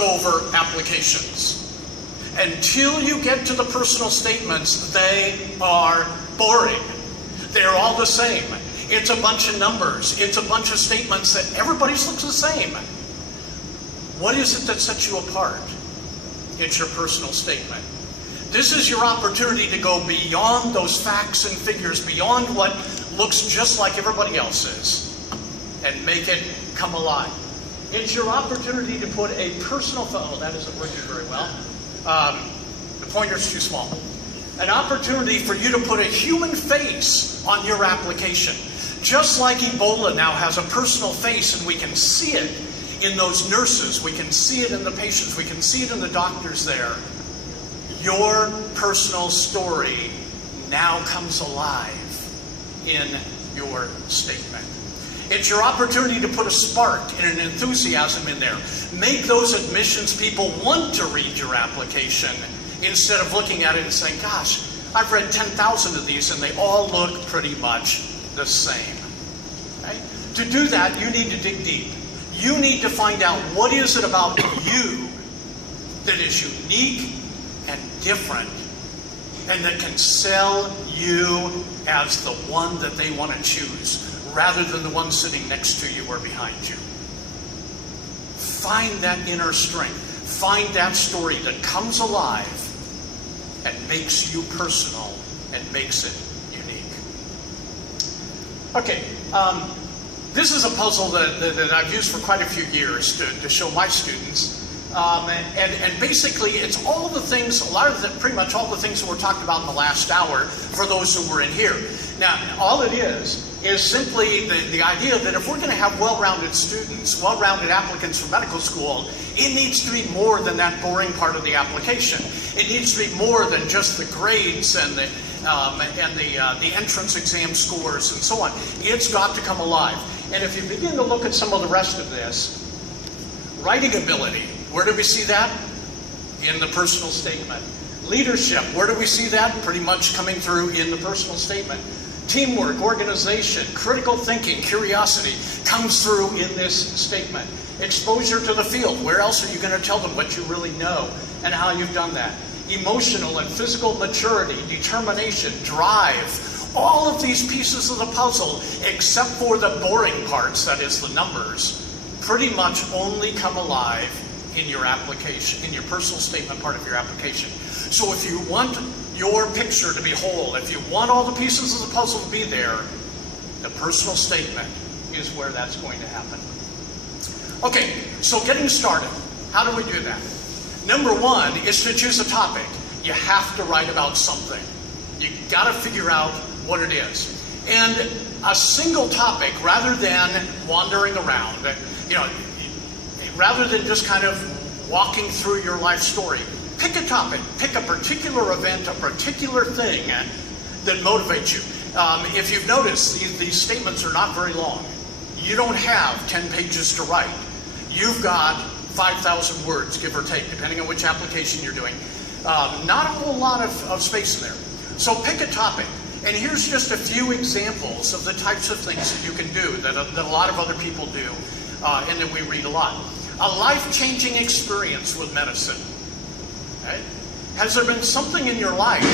over applications. Until you get to the personal statements, they are boring. They're all the same. It's a bunch of numbers. It's a bunch of statements that everybody's looks the same. What is it that sets you apart? It's your personal statement. This is your opportunity to go beyond those facts and figures, beyond what looks just like everybody else's, and make it come alive. It's your opportunity to put a personal, oh, that isn't working very well. The pointer's too small. An opportunity for you to put a human face on your application. Just like Ebola now has a personal face, and we can see it in those nurses, we can see it in the patients, we can see it in the doctors there. Your personal story now comes alive in your statement. It's your opportunity to put a spark and an enthusiasm in there. Make those admissions people want to read your application instead of looking at it and saying, gosh, I've read 10,000 of these and they all look pretty much the same. Okay? To do that, you need to dig deep. You need to find out what is it about you that is unique and different and that can sell you as the one that they want to choose, rather than the one sitting next to you or behind you. Find that inner strength. Find that story that comes alive and makes you personal and makes it unique. Okay, this is a puzzle that I've used for quite a few years to show my students. And basically, it's all the things, pretty much all the things that were talked about in the last hour for those who were in here. Now, all it is simply the idea that if we're going to have well-rounded students, well-rounded applicants for medical school, it needs to be more than that boring part of the application. It needs to be more than just the grades and the entrance exam scores and so on. It's got to come alive. And if you begin to look at some of the rest of this, writing ability, where do we see that? In the personal statement. Leadership, where do we see that? Pretty much coming through in the personal statement. Teamwork, organization, critical thinking, curiosity comes through in this statement. Exposure to the field, where else are you going to tell them what you really know and how you've done that? Emotional and physical maturity, determination, drive, all of these pieces of the puzzle, except for the boring parts, that is the numbers, pretty much only come alive in your application, in your personal statement part of your application. So if you want your picture to be whole, if you want all the pieces of the puzzle to be there, the personal statement is where that's going to happen. Okay, so getting started, how do we do that? Number one is to choose a topic. You have to write about something. You got to figure out what it is. And a single topic, rather than wandering around, rather than just kind of walking through your life story, pick a topic, pick a particular event, a particular thing that motivates you. If you've noticed, these statements are not very long. You don't have 10 pages to write. You've got 5,000 words, give or take, depending on which application you're doing. Not a whole lot of space in there. So pick a topic. And here's just a few examples of the types of things that you can do that a lot of other people do and that we read a lot. A life-changing experience with medicine. Okay? Has there been something in your life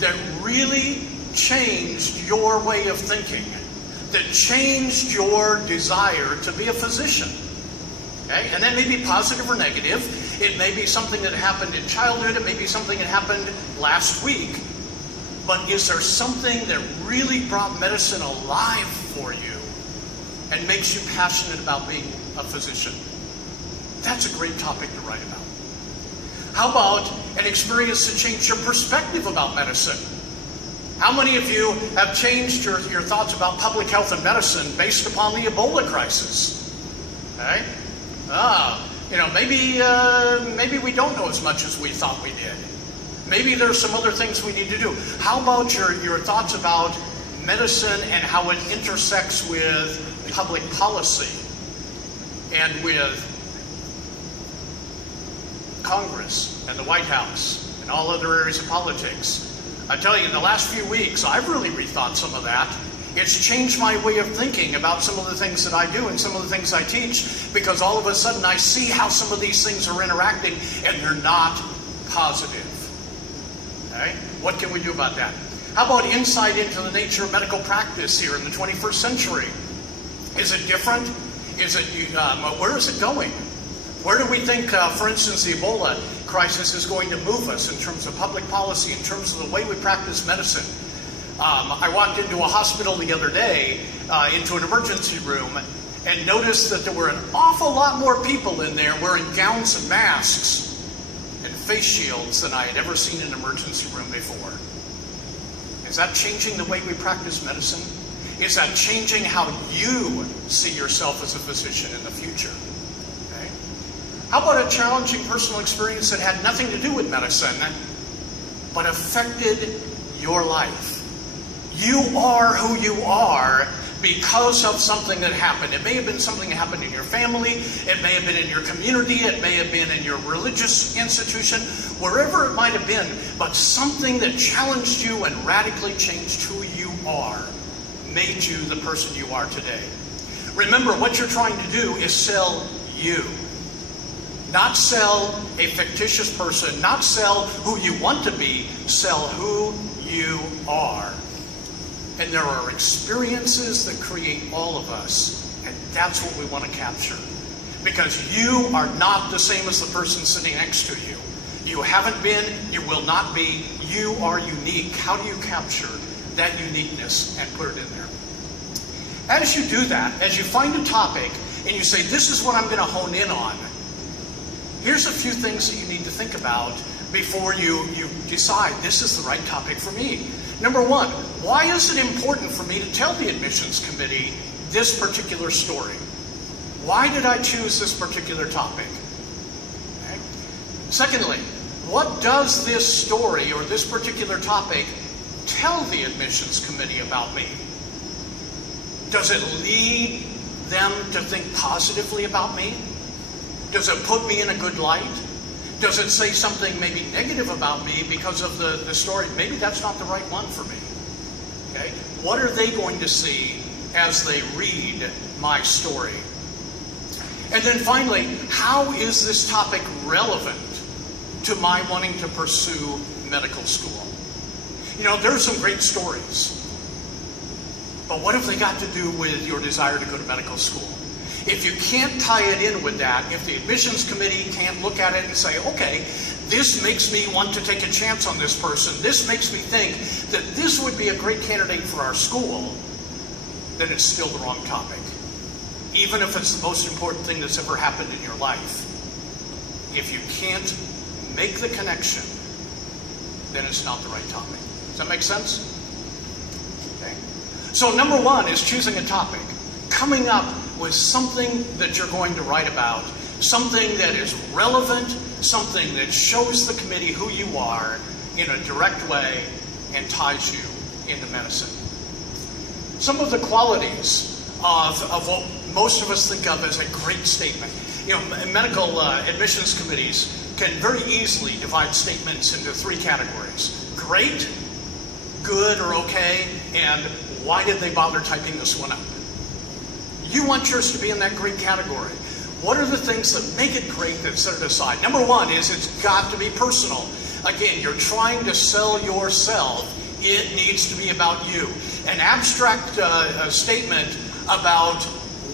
that really changed your way of thinking, that changed your desire to be a physician? Okay? And that may be positive or negative. It may be something that happened in childhood. It may be something that happened last week. But is there something that really brought medicine alive for you and makes you passionate about being a physician? That's a great topic to write about. How about an experience that changed your perspective about medicine? How many of you have changed your thoughts about public health and medicine based upon the Ebola crisis? Okay? Maybe we don't know as much as we thought we did. Maybe there's some other things we need to do. How about your thoughts about medicine and how it intersects with public policy and with Congress and the White House and all other areas of politics? I tell you, in the last few weeks, I've really rethought some of that. It's changed my way of thinking about some of the things that I do and some of the things I teach, because all of a sudden I see how some of these things are interacting and they're not positive. Okay? What can we do about that? How about insight into the nature of medical practice here in the 21st century? Is it different? Is it, where is it going? Where do we think, for instance, the Ebola crisis is going to move us in terms of public policy, in terms of the way we practice medicine? I walked into a hospital the other day, into an emergency room, and noticed that there were an awful lot more people in there wearing gowns and masks and face shields than I had ever seen in an emergency room before. Is that changing the way we practice medicine? Is that changing how you see yourself as a physician in the future? Okay. How about a challenging personal experience that had nothing to do with medicine, but affected your life? You are who you are because of something that happened. It may have been something that happened in your family, it may have been in your community, it may have been in your religious institution, wherever it might have been, but something that challenged you and radically changed who you are, made you the person you are today. Remember, what you're trying to do is sell you. Not sell a fictitious person, not sell who you want to be, sell who you are. And there are experiences that create all of us, and that's what we want to capture. Because you are not the same as the person sitting next to you. You haven't been, you will not be, you are unique. How do you capture that uniqueness and put it in there? As you do that, as you find a topic and you say, this is what I'm going to hone in on, here's a few things that you need to think about before you decide this is the right topic for me. Number one, why is it important for me to tell the admissions committee this particular story? Why did I choose this particular topic? Okay. Secondly, what does this story or this particular topic tell the admissions committee about me? Does it lead them to think positively about me? Does it put me in a good light? Does it say something maybe negative about me because of the story? Maybe that's not the right one for me. Okay? What are they going to see as they read my story? And then finally, how is this topic relevant to my wanting to pursue medical school? You know, there's some great stories. But what have they got to do with your desire to go to medical school? If you can't tie it in with that, if the admissions committee can't look at it and say, okay, this makes me want to take a chance on this person, this makes me think that this would be a great candidate for our school, then it's still the wrong topic. Even if it's the most important thing that's ever happened in your life. If you can't make the connection, then it's not the right topic. Does that make sense? Okay. So number one is choosing a topic. Coming up with something that you're going to write about, something that is relevant, something that shows the committee who you are in a direct way and ties you into medicine. Some of the qualities of what most of us think of as a great statement. You know, medical admissions committees can very easily divide statements into three categories. Great, good or okay, and why did they bother typing this one up? You want yours to be in that great category. What are the things that make it great that set it aside? Number one is it's got to be personal. Again, you're trying to sell yourself. It needs to be about you. An abstract statement about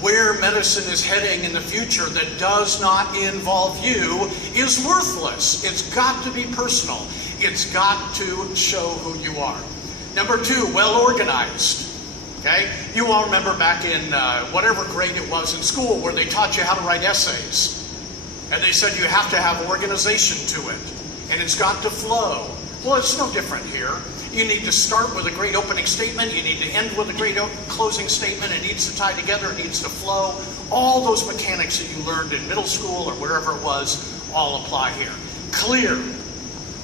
where medicine is heading in the future that does not involve you is worthless. It's got to be personal. It's got to show who you are. Number two, well organized. Okay? You all remember back in whatever grade it was in school where they taught you how to write essays. And they said you have to have organization to it. And it's got to flow. Well, it's no different here. You need to start with a great opening statement. You need to end with a great closing statement. It needs to tie together. It needs to flow. All those mechanics that you learned in middle school or wherever it was all apply here. Clear.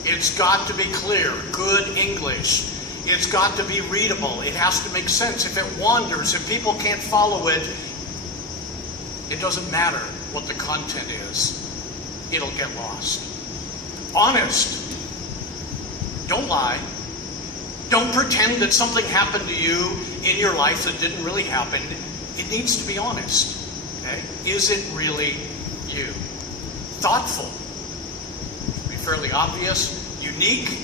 It's got to be clear. Good English. It's got to be readable. It has to make sense. If it wanders, if people can't follow it, it doesn't matter what the content is. It'll get lost. Honest. Don't lie. Don't pretend that something happened to you in your life that didn't really happen, it needs to be honest. Okay? Is it really you? Thoughtful. To be fairly obvious. Unique.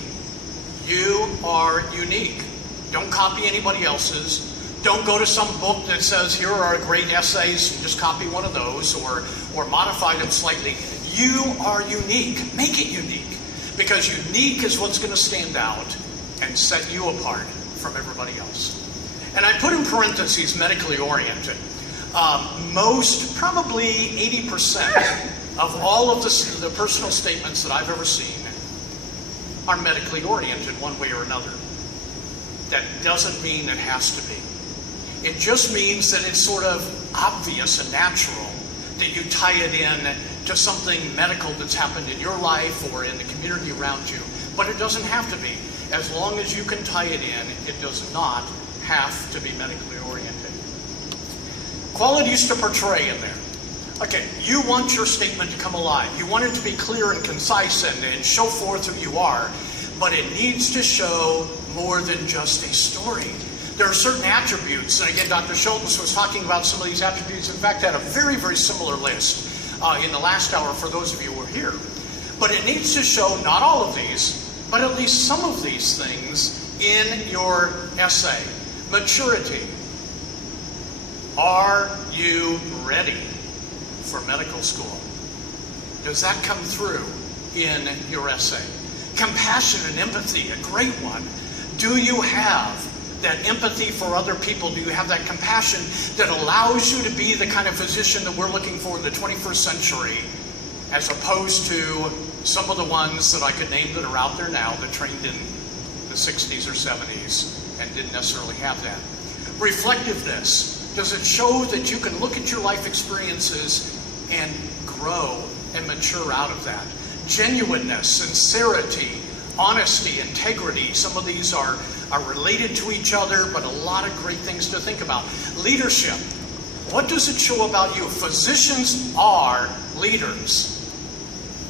You are unique. Don't copy anybody else's. Don't go to some book that says, here are great essays, and just copy one of those, or modify them slightly. You are unique. Make it unique. Because unique is what's going to stand out and set you apart from everybody else. And I put in parentheses medically oriented. Most, probably 80% of all of the personal statements that I've ever seen are medically oriented one way or another. That doesn't mean it has to be. It just means that it's sort of obvious and natural that you tie it in to something medical that's happened in your life or in the community around you. But it doesn't have to be. As long as you can tie it in, it does not have to be medically oriented. Qualities to portray in there. Okay, you want your statement to come alive. You want it to be clear and concise and show forth who you are, but it needs to show more than just a story. There are certain attributes, and again, Dr. Schultz was talking about some of these attributes. In fact, had a very, very similar list in the last hour for those of you who were here. But it needs to show not all of these, but at least some of these things in your essay. Maturity. Are you ready for medical school? Does that come through in your essay? Compassion and empathy, a great one. Do you have that empathy for other people? Do you have that compassion that allows you to be the kind of physician that we're looking for in the 21st century, as opposed to some of the ones that I could name that are out there now that trained in the 60s or 70s and didn't necessarily have that? Reflectiveness. Does it show that you can look at your life experiences and grow and mature out of that? Genuineness, sincerity, honesty, integrity. Some of these are related to each other, but a lot of great things to think about. Leadership. What does it show about you? Physicians are leaders.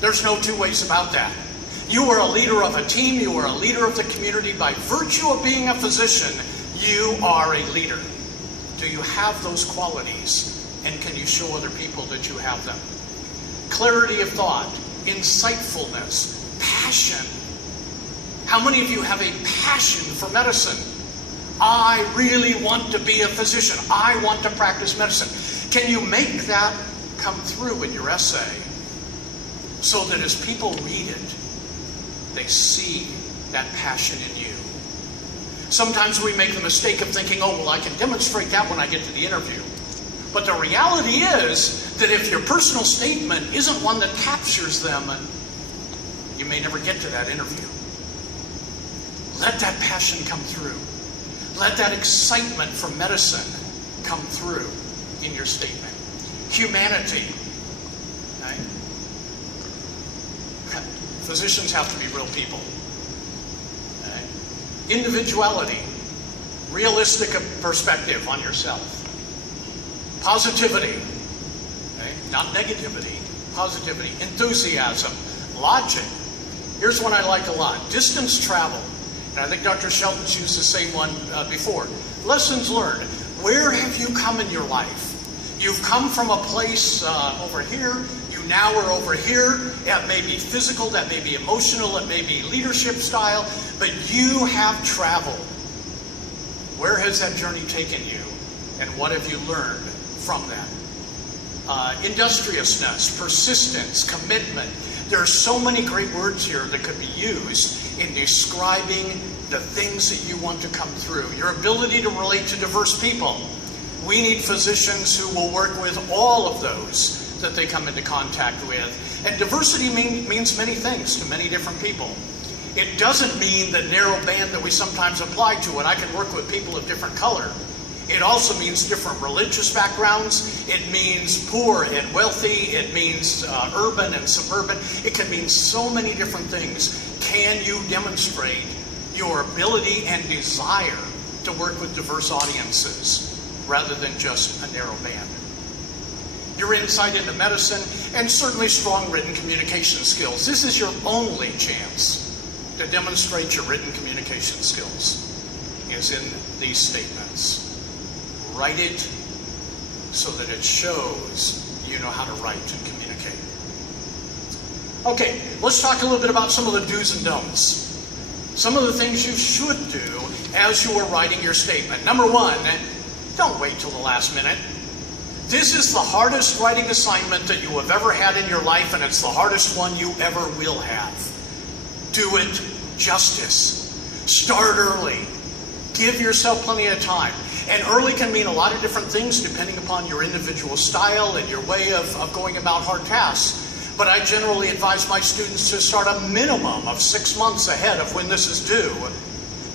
There's no two ways about that. You are a leader of a team. You are a leader of the community. By virtue of being a physician, you are a leader. Do you have those qualities? And can you show other people that you have them? Clarity of thought, insightfulness, passion. How many of you have a passion for medicine? I really want to be a physician. I want to practice medicine. Can you make that come through in your essay so that as people read it, they see that passion in you? Sometimes we make the mistake of thinking, oh, well, I can demonstrate that when I get to the interview. But the reality is that if your personal statement isn't one that captures them, you may never get to that interview. Let that passion come through. Let that excitement for medicine come through in your statement. Humanity. Right? Physicians have to be real people. Right? Individuality. Realistic perspective on yourself. Positivity. Okay? Not negativity. Positivity. Enthusiasm. Logic. Here's one I like a lot. Distance traveled. And I think Dr. Shelton's used the same one before. Lessons learned. Where have you come in your life? You've come from a place over here. You now are over here. That may be physical, that may be emotional, it may be leadership style, but you have traveled. Where has that journey taken you? And what have you learned from that? Industriousness, persistence, commitment. There are so many great words here that could be used in describing the things that you want to come through. Your ability to relate to diverse people. We need physicians who will work with all of those that they come into contact with. And diversity means many things to many different people. It doesn't mean the narrow band that we sometimes apply to it. I can work with people of different color. It also means different religious backgrounds. It means poor and wealthy. It means urban and suburban. It can mean so many different things. Can you demonstrate your ability and desire to work with diverse audiences rather than just a narrow band? Your insight into medicine, and certainly strong written communication skills. This is your only chance to demonstrate your written communication skills is in these statements. Write it so that it shows you know how to write and communicate. Okay, let's talk a little bit about some of the do's and don'ts. Some of the things you should do as you are writing your statement. Number one, don't wait till the last minute. This is the hardest writing assignment that you have ever had in your life, and it's the hardest one you ever will have. Do it justice. Start early. Give yourself plenty of time. And early can mean a lot of different things depending upon your individual style and your way of going about hard tasks. But I generally advise my students to start a minimum of 6 months ahead of when this is due,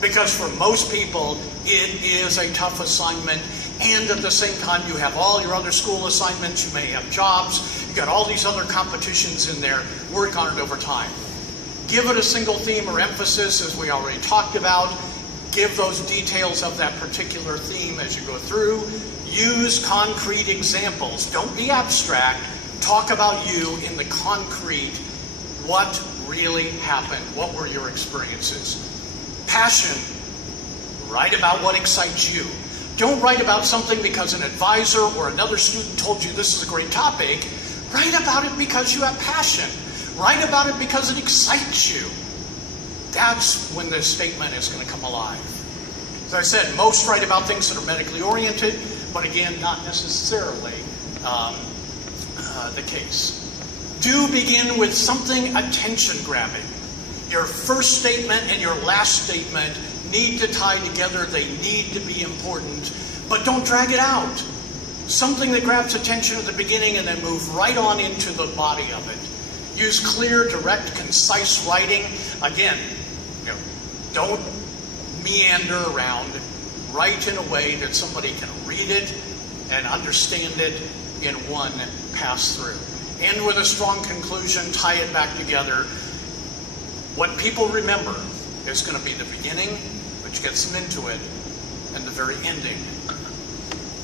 because for most people, it is a tough assignment, and at the same time, you have all your other school assignments, you may have jobs, you've got all these other competitions in there. Work on it over time. Give it a single theme or emphasis, as we already talked about. Give those details of that particular theme as you go through. Use concrete examples. Don't be abstract. Talk about you in the concrete. What really happened? What were your experiences? Passion. Write about what excites you. Don't write about something because an advisor or another student told you this is a great topic. Write about it because you have passion. Write about it because it excites you. That's when the statement is going to come alive. As I said, most write about things that are medically oriented, but again, not necessarily the case. Do begin with something attention-grabbing. Your first statement and your last statement need to tie together. They need to be important, but don't drag it out. Something that grabs attention at the beginning and then move right on into the body of it. Use clear, direct, concise writing. Again, don't meander around. Write in a way that somebody can read it and understand it in one pass through. End with a strong conclusion, tie it back together. What people remember is going to be the beginning, which gets them into it, and the very ending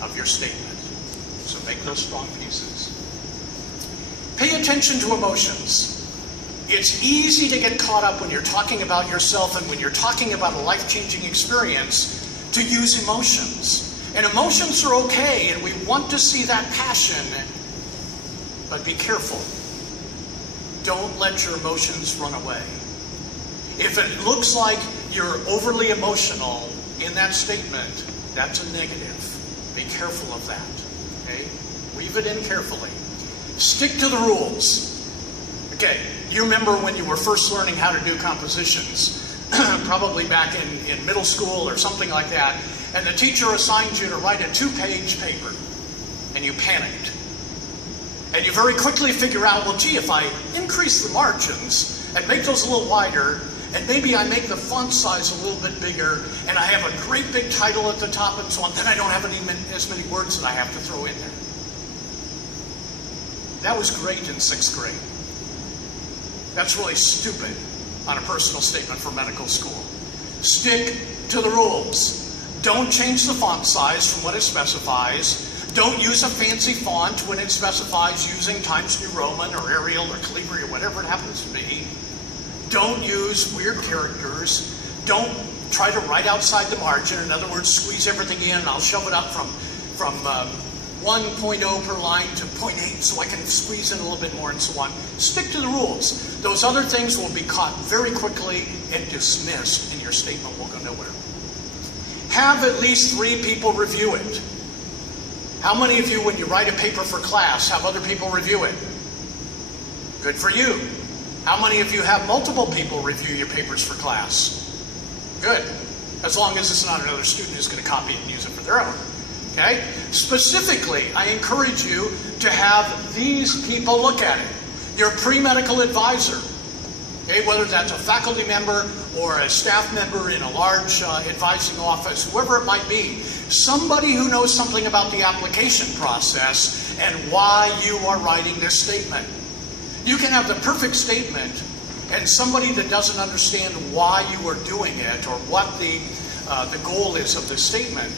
of your statement. So make those strong pieces. Pay attention to emotions. It's easy to get caught up when you're talking about yourself and when you're talking about a life-changing experience to use emotions. And emotions are okay, and we want to see that passion, but be careful. Don't let your emotions run away. If it looks like you're overly emotional in that statement, that's a negative. Be careful of that. Okay? Weave it in carefully. Stick to the rules. Okay, you remember when you were first learning how to do compositions, probably back in middle school or something like that, and the teacher assigned you to write a 2-page paper, and you panicked. And you very quickly figure out, well, gee, if I increase the margins and make those a little wider, and maybe I make the font size a little bit bigger, and I have a great big title at the top and so on, then I don't have as many words that I have to throw in there. That was great in 6th grade. That's really stupid on a personal statement for medical school. Stick to the rules. Don't change the font size from what it specifies. Don't use a fancy font when it specifies using Times New Roman or Arial or Calibri or whatever it happens to be. Don't use weird characters. Don't try to write outside the margin. In other words, squeeze everything in and I'll shove it up from 1.0 per line to 0.8 so I can squeeze in a little bit more and so on. Stick to the rules. Those other things will be caught very quickly and dismissed and your statement will go nowhere. Have at least 3 people review it. How many of you, when you write a paper for class, have other people review it? Good for you. How many of you have multiple people review your papers for class? Good. As long as it's not another student who's going to copy it and use it for their own. Okay? Specifically, I encourage you to have these people look at it. Your pre-medical advisor, okay, whether that's a faculty member or a staff member in a large advising office, whoever it might be, somebody who knows something about the application process and why you are writing this statement. You can have the perfect statement and somebody that doesn't understand why you are doing it or what the goal is of this statement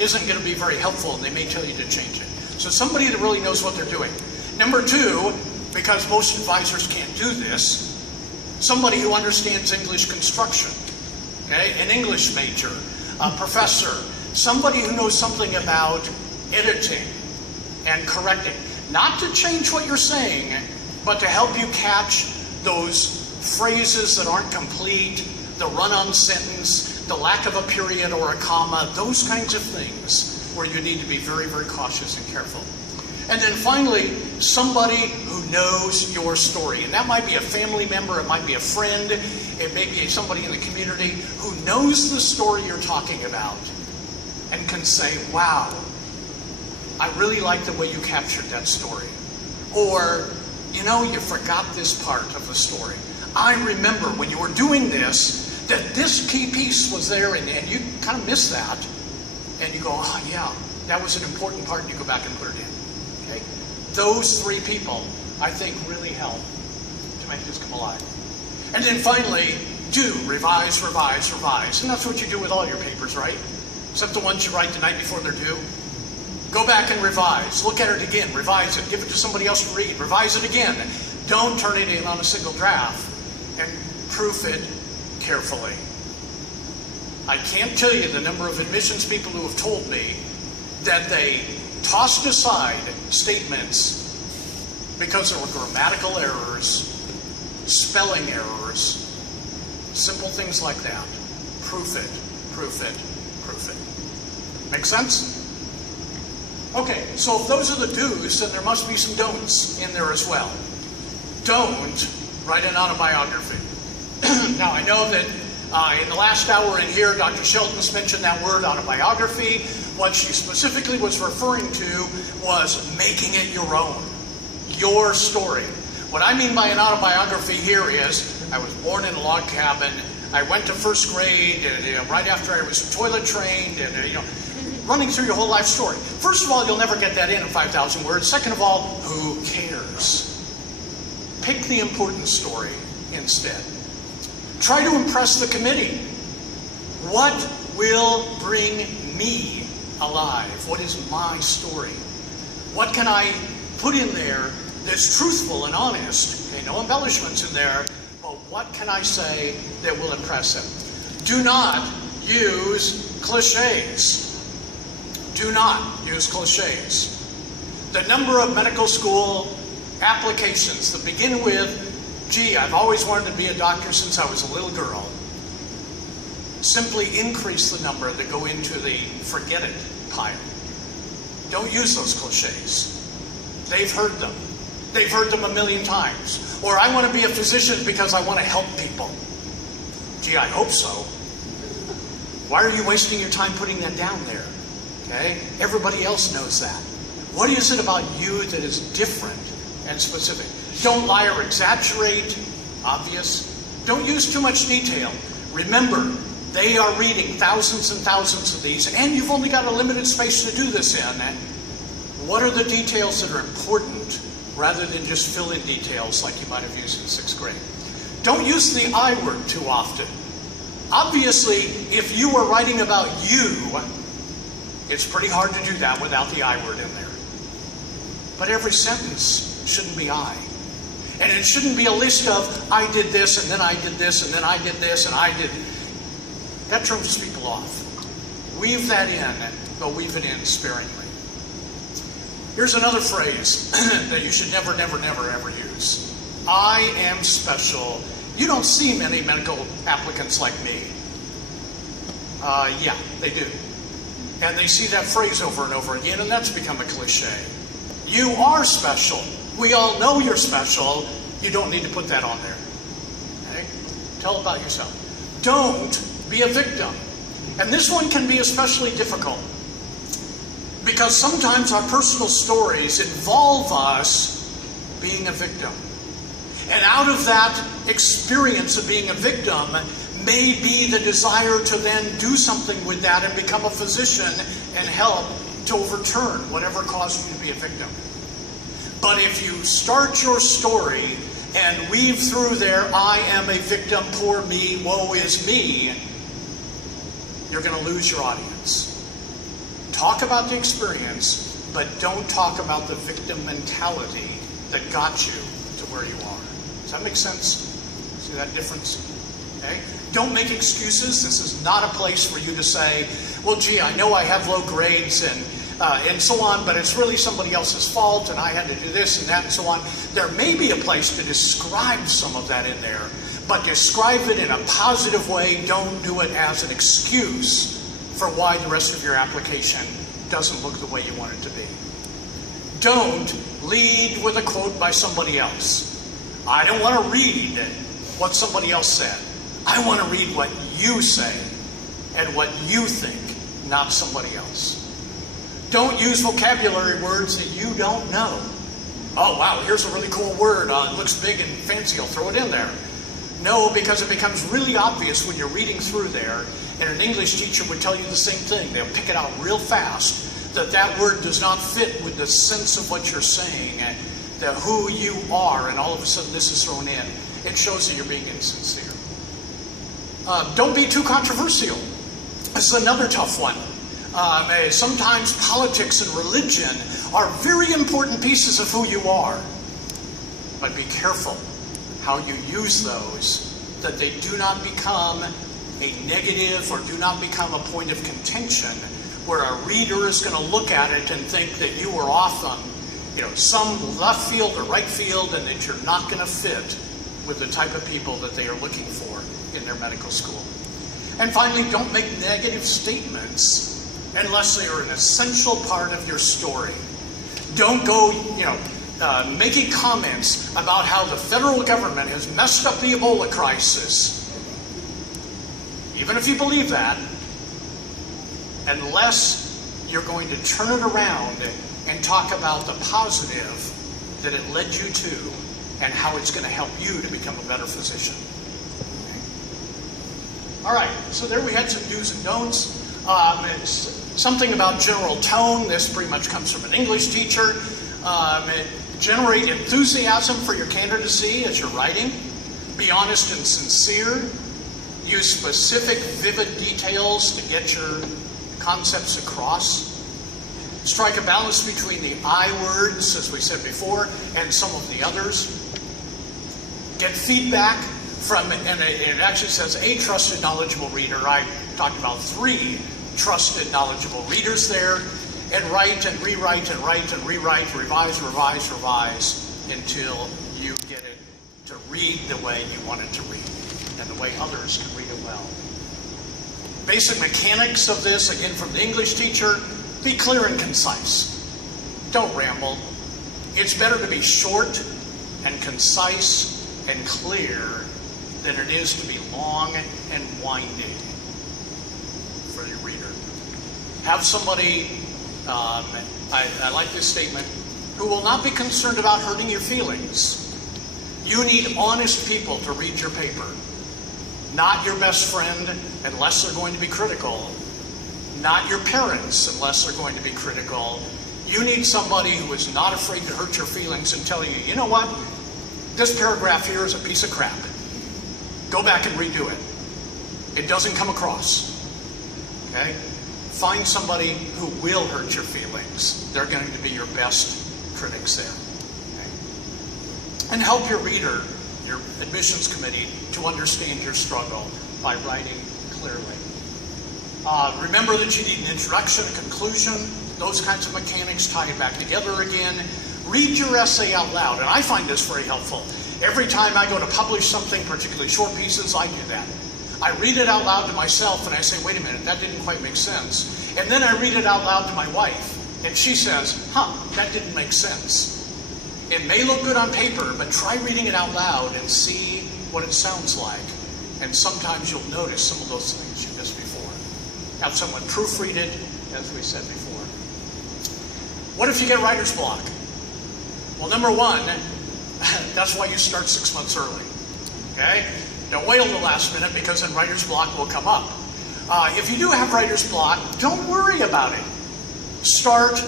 isn't going to be very helpful, and they may tell you to change it. So somebody that really knows what they're doing. Number 2, because most advisors can't do this, somebody who understands English construction, okay? An English major, a professor, somebody who knows something about editing and correcting. Not to change what you're saying, but to help you catch those phrases that aren't complete, the run-on sentence, the lack of a period or a comma, those kinds of things where you need to be very, very cautious and careful. And then finally, somebody who knows your story. And that might be a family member, it might be a friend, it may be somebody in the community who knows the story you're talking about and can say, wow, I really like the way you captured that story. Or, you know, you forgot this part of the story. I remember when you were doing this, that this key piece was there, and you kind of missed that. And you go, oh yeah, that was an important part, and you go back and put it in. Okay? Those three people, I think, really help to make this come alive. And then finally, do revise, revise, revise. And that's what you do with all your papers, right? Except the ones you write the night before they're due. Go back and revise. Look at it again. Revise it. Give it to somebody else to read. Revise it again. Don't turn it in on a single draft. And proof it carefully. I can't tell you the number of admissions people who have told me that they tossed aside statements because there were grammatical errors, spelling errors, simple things like that. Proof it, proof it, proof it. Make sense? Okay, so if those are the do's, then there must be some don'ts in there as well. Don't write an autobiography. Now, I know that in the last hour in here, Dr. Shelton's mentioned that word, autobiography. What she specifically was referring to was making it your own, your story. What I mean by an autobiography here is, I was born in a log cabin, I went to first grade, and, right after I was toilet trained, and running through your whole life story. First of all, you'll never get that in 5,000 words. Second of all, who cares? Pick the important story instead. Try to impress the committee. What will bring me alive? What is my story? What can I put in there that's truthful and honest? Okay, no embellishments in there, but what can I say that will impress him? Do not use cliches. Do not use cliches. The number of medical school applications that begin with, gee, I've always wanted to be a doctor since I was a little girl, simply increase the number that go into the forget it pile. Don't use those cliches. They've heard them. They've heard them a million times. Or I want to be a physician because I want to help people. Gee, I hope so. Why are you wasting your time putting that down there? Okay? Everybody else knows that. What is it about you that is different and specific? Don't lie or exaggerate. Obvious. Don't use too much detail. Remember, they are reading thousands and thousands of these, and you've only got a limited space to do this in. And what are the details that are important rather than just fill in details like you might have used in 6th grade? Don't use the I word too often. Obviously, if you were writing about you, it's pretty hard to do that without the I word in there. But every sentence shouldn't be I. And it shouldn't be a list of, I did this, and then I did this, and then I did this, and I did... That turns people off. Weave that in, but weave it in sparingly. Here's another phrase that you should never, never, never, ever use. I am special. You don't see many medical applicants like me. Yeah, they do. And they see that phrase over and over again, and that's become a cliche. You are special. We all know you're special. You don't need to put that on there. Okay? Tell about yourself. Don't be a victim. And this one can be especially difficult because sometimes our personal stories involve us being a victim. And out of that experience of being a victim may be the desire to then do something with that and become a physician and help to overturn whatever caused you to be a victim. But if you start your story and weave through there, I am a victim, poor me, woe is me, you're going to lose your audience. Talk about the experience, but don't talk about the victim mentality that got you to where you are. Does that make sense? See that difference? Okay? Don't make excuses. This is not a place for you to say, well, gee, I know I have low grades and so on, but it's really somebody else's fault, and I had to do this and that and so on. There may be a place to describe some of that in there, but describe it in a positive way. Don't do it as an excuse for why the rest of your application doesn't look the way you want it to be. Don't lead with a quote by somebody else. I don't want to read what somebody else said. I want to read what you say and what you think, not somebody else. Don't use vocabulary words that you don't know. Oh, wow, here's a really cool word. It looks big and fancy. I'll throw it in there. No, because it becomes really obvious when you're reading through there, and an English teacher would tell you the same thing. They'll pick it out real fast, that that word does not fit with the sense of what you're saying, the who you are, and all of a sudden this is thrown in. It shows that you're being insincere. Don't be too controversial. This is another tough one. Sometimes politics and religion are very important pieces of who you are. But be careful how you use those, that they do not become a negative or do not become a point of contention where a reader is going to look at it and think that you are off on some left field or right field, and that you're not going to fit with the type of people that they are looking for in their medical school. And finally, don't make negative statements unless they are an essential part of your story. Don't go, making comments about how the federal government has messed up the Ebola crisis. Even if you believe that, unless you're going to turn it around and talk about the positive that it led you to and how it's going to help you to become a better physician. Okay. All right, so there we had some do's and don'ts. Something about general tone. This pretty much comes from an English teacher. Generate enthusiasm for your candidacy as you're writing. Be honest and sincere. Use specific, vivid details to get your concepts across. Strike a balance between the I words, as we said before, and some of the others. Get feedback from, and it actually says a trusted, knowledgeable reader. I talked about 3 trusted, knowledgeable readers there. And write and rewrite and write and rewrite, revise, revise, revise, until you get it to read the way you want it to read, and the way others can read it well. Basic mechanics of this, again from the English teacher: be clear and concise. Don't ramble. It's better to be short and concise and clear than it is to be long and winding for your reader. Have somebody, I like this statement, who will not be concerned about hurting your feelings. You need honest people to read your paper. Not your best friend, unless they're going to be critical. Not your parents, unless they're going to be critical. You need somebody who is not afraid to hurt your feelings and tell you, you know what? This paragraph here is a piece of crap. Go back and redo it. It doesn't come across. Okay? Find somebody who will hurt your feelings. They're going to be your best critics there. Okay? And help your reader, your admissions committee, to understand your struggle by writing clearly. Remember that you need an introduction, a conclusion, those kinds of mechanics, tie it back together again. Read your essay out loud, and I find this very helpful. Every time I go to publish something, particularly short pieces, I do that. I read it out loud to myself and I say, wait a minute, that didn't quite make sense. And then I read it out loud to my wife and she says, that didn't make sense. It may look good on paper, but try reading it out loud and see what it sounds like. And sometimes you'll notice some of those things you missed before. Have someone proofread it, as we said before. What if you get writer's block? Well, number one, that's why you start 6 months early. Okay? Don't wait till the last minute, because then writer's block will come up. If you do have writer's block, don't worry about it. Start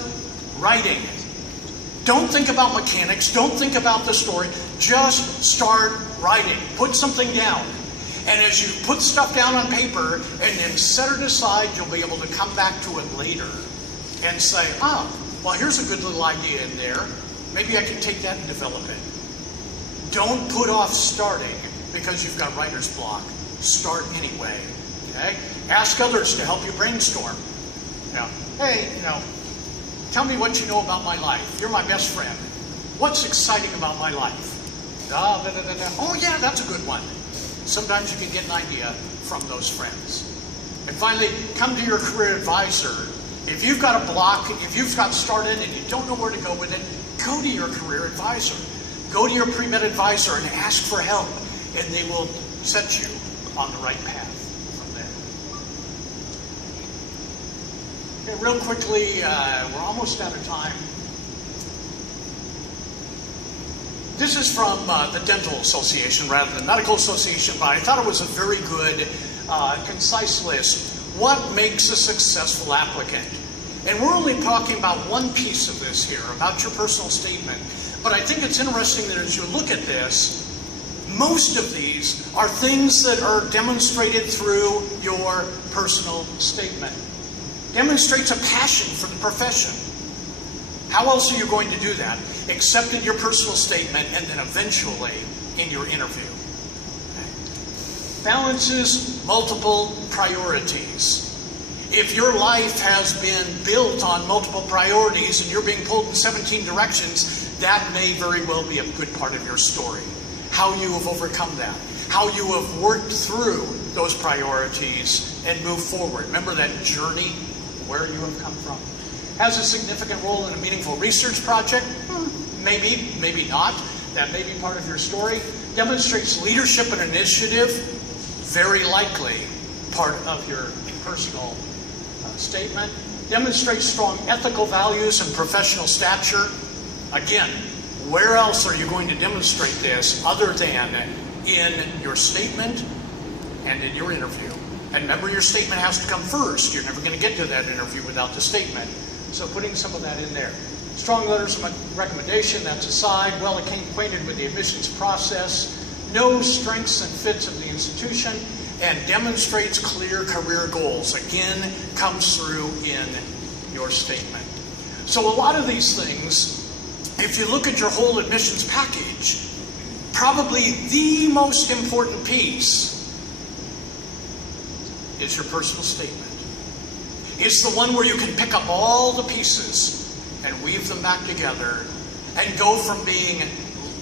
writing. Don't think about mechanics. Don't think about the story. Just start writing. Put something down. And as you put stuff down on paper and then set it aside, you'll be able to come back to it later and say, well, here's a good little idea in there. Maybe I can take that and develop it. Don't put off starting because you've got writer's block. Start anyway. Okay? Ask others to help you brainstorm. Hey, tell me what you know about my life. You're my best friend. What's exciting about my life? Oh yeah, that's a good one. Sometimes you can get an idea from those friends. And finally, come to your career advisor. If you've got a block, if you've got started and you don't know where to go with it, go to your career advisor. Go to your pre-med advisor and ask for help, and they will set you on the right path from there. Okay, real quickly, we're almost out of time. This is from the Dental Association rather than Medical Association, but I thought it was a very good, concise list. What makes a successful applicant? And we're only talking about one piece of this here, about your personal statement. But I think it's interesting that as you look at this, most of these are things that are demonstrated through your personal statement. Demonstrates a passion for the profession. How else are you going to do that? Except in your personal statement and then eventually in your interview. Balances multiple priorities. If your life has been built on multiple priorities and you're being pulled in 17 directions, that may very well be a good part of your story. How you have overcome that. How you have worked through those priorities and moved forward. Remember that journey, where you have come from. Has a significant role in a meaningful research project? Maybe, maybe not. That may be part of your story. Demonstrates leadership and initiative? Very likely part of your personal statement. Demonstrates strong ethical values and professional stature? Again, where else are you going to demonstrate this other than in your statement and in your interview? And remember, your statement has to come first. You're never going to get to that interview without the statement. So putting some of that in there. Strong letters of recommendation, that's aside. Well acquainted with the admissions process. Knows strengths and fits of the institution. And demonstrates clear career goals. Again, comes through in your statement. So a lot of these things, if you look at your whole admissions package, probably the most important piece is your personal statement. It's the one where you can pick up all the pieces and weave them back together and go from being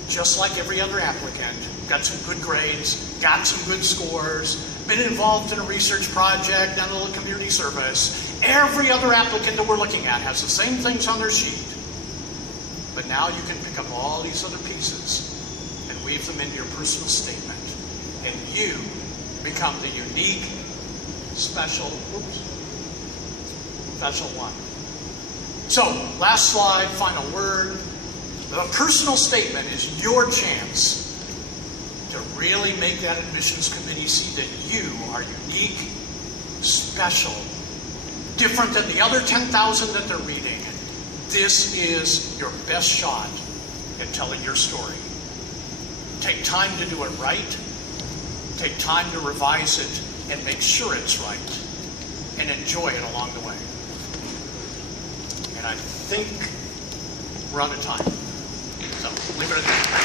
just like every other applicant, got some good grades, got some good scores, been involved in a research project, done a little community service. Every other applicant that we're looking at has the same things on their sheet. But now you can pick up all these other pieces and weave them into your personal statement. And you become the unique, special one. So, last slide, final word. The personal statement is your chance to really make that admissions committee see that you are unique, special, different than the other 10,000 that they're reading. This is your best shot at telling your story. Take time to do it right. Take time to revise it and make sure it's right. And enjoy it along the way. And I think we're out of time. So leave it at that.